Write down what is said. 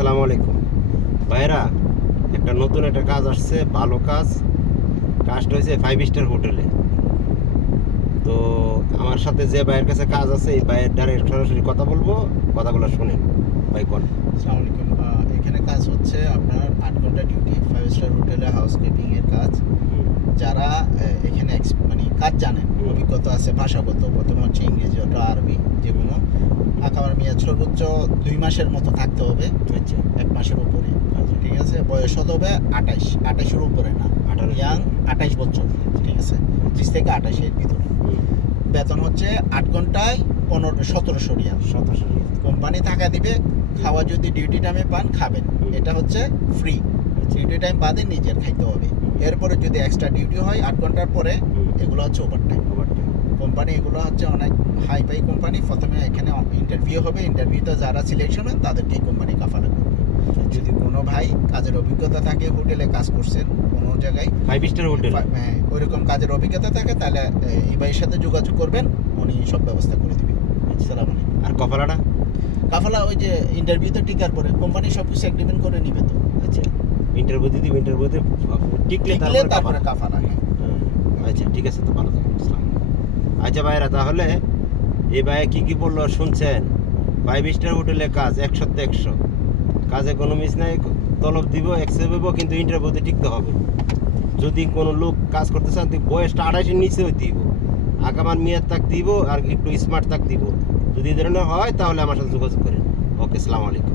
আসসালামু আলাইকুম ভাইরা, একটা নতুন একটা কাজ আসছে, ভালো কাজ। কাজটা হয়েছে 5 স্টার হোটেলে। তো আমার সাথে যে ভাইয়ের কাছে কাজ আছে, এই ভাইয়ের ডাইরেক্ট সরাসরি কথা বলবো, কথাগুলো শোনেন। ভাই কোন? আসসালামু আলাইকুম। এখানে কাজ হচ্ছে আপনার 8 ঘন্টা ডিউটি, 5 স্টার হোটেলে হাউসকিপিং এর কাজ। যারা এখানে মানে কাজ জানেন, অভিজ্ঞতা আছে ভাষাগত, প্রথমে হচ্ছে ইংরেজি অথবা আরবি, যে কোনো আকামার মেয়াদ সর্বোচ্চ 2 মাসের মতো থাকতে হবে। আচ্ছা 1 মাসের উপরে, ঠিক আছে। বয়স হতে হবে 28-এর উপরে না, 28 ইয়াং 28 বছর, ঠিক আছে, 30 থেকে 28 এর ভিতরে। বেতন হচ্ছে 8 ঘন্টায় 1700 রিয়াল। 1700। কোম্পানি টাকা দিবে, খাওয়া যদি ডিউটি টাইমে পান খাবেন, এটা হচ্ছে ফ্রি। ডিউটি টাইম বাদে নিজের খাইতে হবে। এরপরে যদি এক্সট্রা ডিউটি হয় 8 ঘন্টার পরে, এগুলো হচ্ছে ওভারটাইম। কোম্পানি এগুলো হচ্ছে অনেক হাই ফাই কোম্পানি। প্রথমে এখানে ইন্টারভিউ হবে, ইন্টারভিউতে যারা সিলেকশন হয় তাদেরকে কোম্পানি কাফালা করবে। যদি কোনো ভাই কাজের অভিজ্ঞতা থাকে, হোটেলে কাজ করছেন কোনো জায়গায় 5 স্টার হোটেল, হ্যাঁ, ওইরকম কাজের অভিজ্ঞতা থাকে, তাহলে এই ভাইয়ের সাথে যোগাযোগ করবেন, উনি সব ব্যবস্থা করে দেবেন। আসসালামু আলাইকুম। আর কফালাটা? কাফালা ওই যে ইন্টারভিউতে টিকার পরে কোম্পানি সব কিছু এগ্রিমেন্ট করে নিবে তো। আচ্ছা, ইন্টারভিউ দিতে টিকলে তারপরে তারপরে কাফালা। হ্যাঁ, আচ্ছা ঠিক আছে, তো ভালো থাকুন। আসসালাম। আচ্ছা ভাইরা, তাহলে এই ভাই কি বললো শুনছেন? 5 স্টার হোটেলে কাজ 100-100, কাজে কোনো মিস নাই। তলব দিব, অ্যাকসেপ্ট হইব, কিন্তু ইন্টারভিউতে টিকতে হবে। যদি কোনো লোক কাজ করতে চান, বয়সটা 28-এর নিচে হইতে দিব, আগামার মেয়াদ তাক দিব, আর একটু স্মার্ট তাক দিব। যদি এই ধরনের হয় তাহলে আমার সাথে যোগাযোগ করেন। ওকে, আসসালামু আলাইকুম।